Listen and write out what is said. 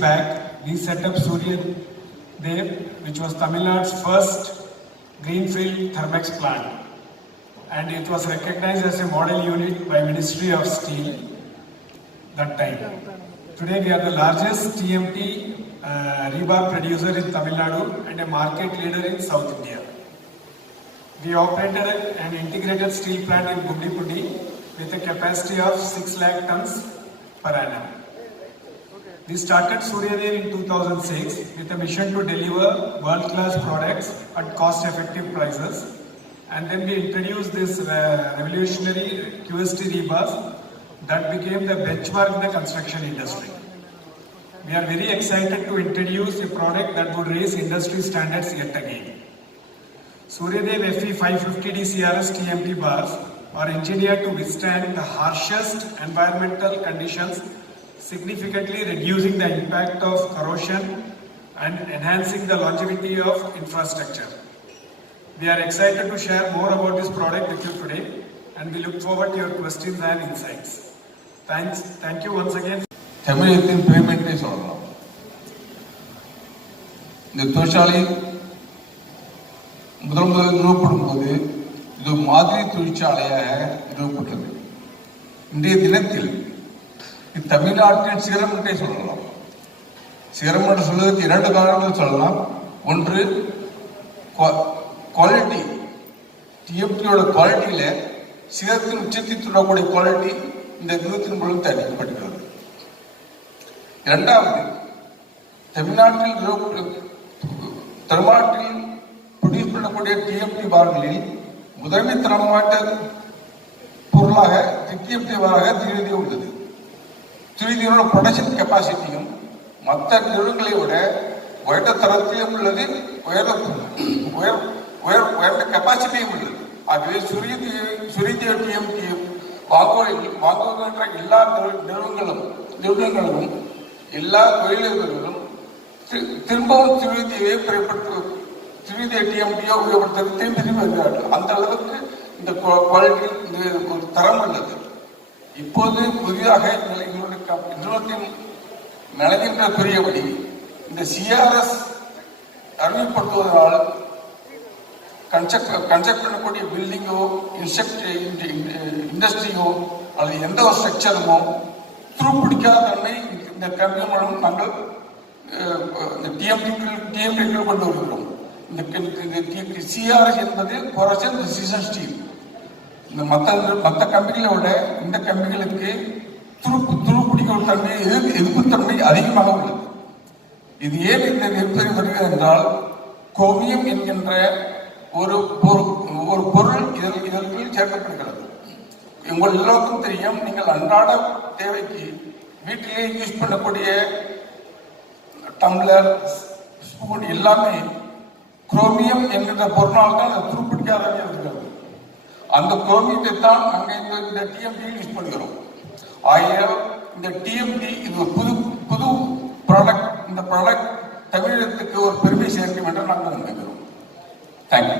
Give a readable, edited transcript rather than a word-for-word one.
back, we set up Surya Dev, which was Tamil Nadu's first greenfield Thermex plant. And it was recognized as a model unit by Ministry of Steel that time. Today we are the largest TMT rebar producer in Tamil Nadu and a market leader in South India. We operated an integrated steel plant in Gumdipundi with a capacity of 6 lakh tons per annum. We started Surya Dev in 2006 with a mission to deliver world-class products at cost-effective prices. And then we introduced this revolutionary QST rebars that became the benchmark in the construction industry. We are very excited to introduce a product that would raise industry standards yet again. Surya Dev FE 550D CRS TMT bars are engineered to withstand the harshest environmental conditions, significantly reducing the impact of corrosion and enhancing the longevity of infrastructure. We are excited to share more about this product with you today, and we look forward to your questions and insights. Thank you once again. தமிழகத்தின் பேமெண்ட்டை சொல்லலாம். இந்த தொழிற்சாலை முதல் நிறுவப்படும் போது இது மாதிரி தொழிற்சாலையாக நிறுவப்பட்டது. இன்றைய தினத்தில் தமிழ்நாட்டின் சிகரம் என்றே சொல்லலாம். சிகரம் என்று சொல்வதற்கு 2 காரணங்கள் சொல்லலாம். ஒன்று, குவாலிட்டி, டிஎம்டியோட குவாலிட்டியில சிகரத்தின் உச்சத்தை தொடரக்கூடிய குவாலிட்டி இந்த நிறுவனத்தின் மூலம் தயாரிக்கப்படுகிறது. இரண்டாவது, தமிழ்நாட்டில் ப்ரொடியூஸ் பண்ணக்கூடிய டிஎம்டி பார்களில் முதன்மை தரமான பொருளாக டிஎம்டி பாராக திரிதி உள்ளது. திரிதியோட ப்ரொடக்ஷன் கெப்பாசிட்டியும் மற்ற நிறுவனங்களை விட உயர்ந்த தரத்திலும் உள்ளது, உயர்ந்த கெப்பாசிட்டியும் உள்ளது. ஆகவே சுரிய டிஎம்டியும் வாங்குகின்ற எல்லா நிறுவனங்களும் எல்லா தொழிலாளர்களும் திரும்பவும் திருவிதியை திருவிதிய டிஎம்டியோ உபயோகப்படுத்த திரும்பி வருகிறார்கள். அந்த அளவுக்கு இந்த குவாலிட்டி ஒரு தரம் உள்ளது. இப்போது புதிதாக நிறுவனத்தின் நடக்கின்ற பெரியபடி இந்த சிஆர்எஸ் அறிமுகப்படுத்துவதனால் கன்ஸ்ட்ரக்ட் பண்ணக்கூடிய பில்டிங்கோ இண்டஸ்ட்ரியோ அல்லது எந்த ஒரு ஸ்ட்ரக்சருமோ துருப்பிடிக்காத தன்மை இந்த கம்பெனி மூலம் நாங்கள் இந்த டிஎம்டிக்குள் கொண்டு வருகிறோம். இந்த சிஆர்எஸ் என்பது கொரஷன் ரெசிஸ்டன்ட் ஸ்டீல். இந்த மற்ற கம்பெனிகளை விட இந்த கம்பெனிகளுக்கு துருப்பிடிக்கும் தன்மை, எதிர்ப்பு தன்மை அதிகமாக உள்ளது. இது ஏன் இந்த நிர்பந்தம் வருகிறது என்றால், குரோமியம் என்கின்ற ஒரு பொருள் இதற்குள் சேர்க்கப்படுகிறது. உங்கள் எல்லோருக்கும் தெரியும், நீங்கள் அன்றாட தேவைக்கு வீட்டிலே யூஸ் பண்ணக்கூடிய டம்ளர், ஸ்பூன் எல்லாமே குரோமியம் என்கின்ற பொருளால் தான் அது துருப்பிடிக்காத இருக்கிறது. அந்த குரோமியத்தை தான் நாங்கள் இந்த டிஎம்டி யூஸ் பண்ணுகிறோம். ஆகையால் இந்த டிஎம்டி இது ஒரு புது ப்ராடக்ட். இந்த ப்ராடக்ட் தமிழகத்துக்கு ஒரு பெருமை சேர்க்கும் என்று நாங்கள் நினைக்கிறோம். தேங்க்யூ.